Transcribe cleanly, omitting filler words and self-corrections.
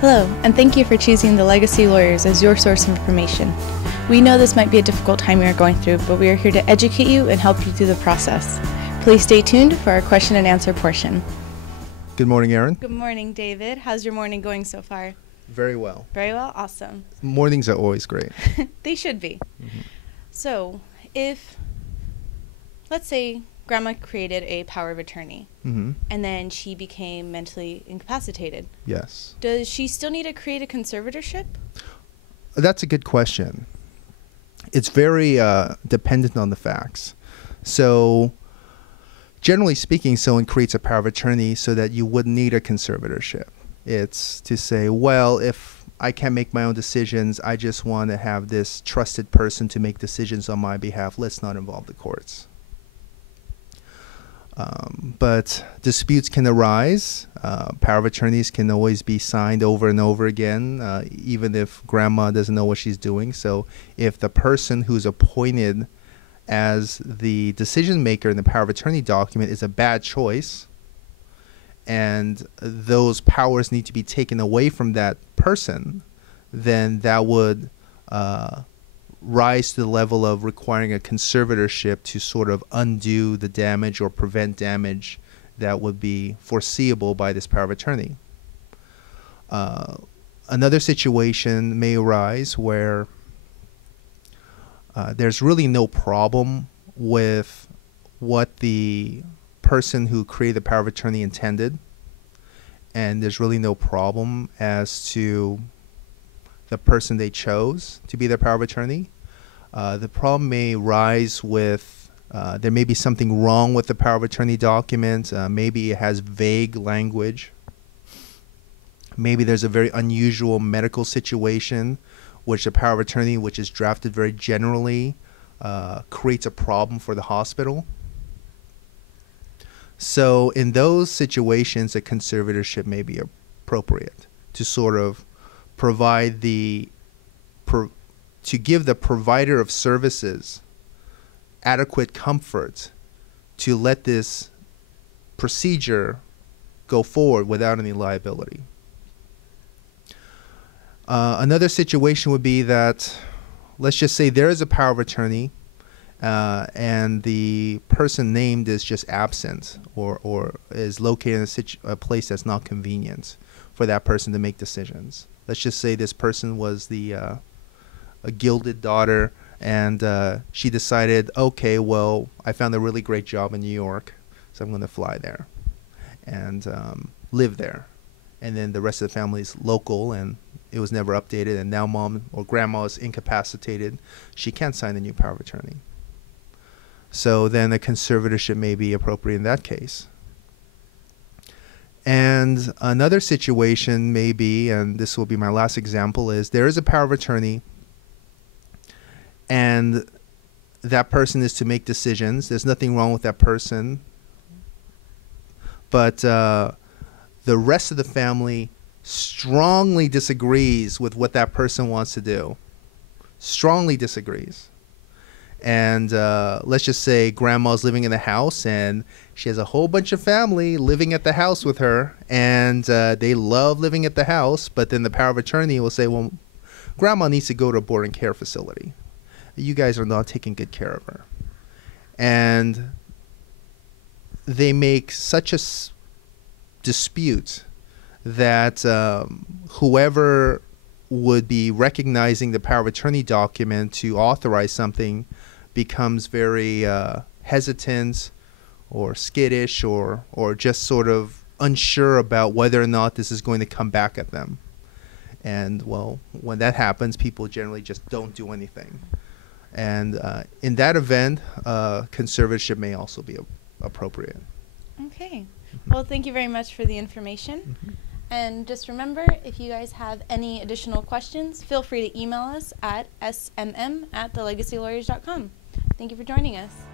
Hello, and thank you for choosing the Legacy Lawyers as your source of information. We know this might be a difficult time you are going through, but we are here to educate you and help you through the process. Please stay tuned for our question and answer portion. Good morning, Erin. Good morning, David. How's your morning going so far? Very well. Very well? Awesome. Mornings are always great. They should be. Mm-hmm. So, if, let's say, Grandma created a power of attorney, Mm-hmm. and then she became mentally incapacitated. Yes. Does she still need to create a conservatorship? That's a good question. It's very dependent on the facts. So, generally speaking, someone creates a power of attorney so that you wouldn't need a conservatorship. It's to say, well, if I can't make my own decisions, I just want to have this trusted person to make decisions on my behalf. Let's not involve the courts. But disputes can arise. Power of attorneys can always be signed over and over again, even if grandma doesn't know what she's doing. So if the person who's appointed as the decision maker in the power of attorney document is a bad choice, and those powers need to be taken away from that person, then that would rise to the level of requiring a conservatorship to sort of undo the damage or prevent damage that would be foreseeable by this power of attorney. Another situation may arise where there's really no problem with what the person who created the power of attorney intended, and there's really no problem as to the person they chose to be their power of attorney. The problem may rise with there may be something wrong with the power of attorney document. Maybe it has vague language. Maybe there's a very unusual medical situation which the power of attorney, which is drafted very generally, creates a problem for the hospital. So in those situations, a conservatorship may be appropriate to sort of provide to give the provider of services adequate comfort to let this procedure go forward without any liability. Another situation would be that, let's just say there is a power of attorney and the person named is just absent or is located in a place that's not convenient for that person to make decisions. Let's just say this person was a gilded daughter, and she decided, okay, well, I found a really great job in New York, so I'm going to fly there and live there. And then the rest of the family is local, and it was never updated, and now mom or grandma is incapacitated. She can't sign the new power of attorney. So then a conservatorship may be appropriate in that case. And another situation may be, and this will be my last example, is there is a power of attorney, and that person is to make decisions. There's nothing wrong with that person. But the rest of the family strongly disagrees with what that person wants to do. Strongly disagrees. And let's just say grandma's living in the house, and she has a whole bunch of family living at the house with her, and they love living at the house, but then the power of attorney will say, well, grandma needs to go to a boarding care facility. You guys are not taking good care of her. And they make such a dispute that whoever would be recognizing the power of attorney document to authorize something becomes very hesitant or skittish or just sort of unsure about whether or not this is going to come back at them. And, well, when that happens, people generally just don't do anything. And in that event, conservatorship may also be appropriate. Okay. Well, thank you very much for the information. Mm-hmm. And just remember, if you guys have any additional questions, feel free to email us at smm@thelegacylawyers.com. Thank you for joining us.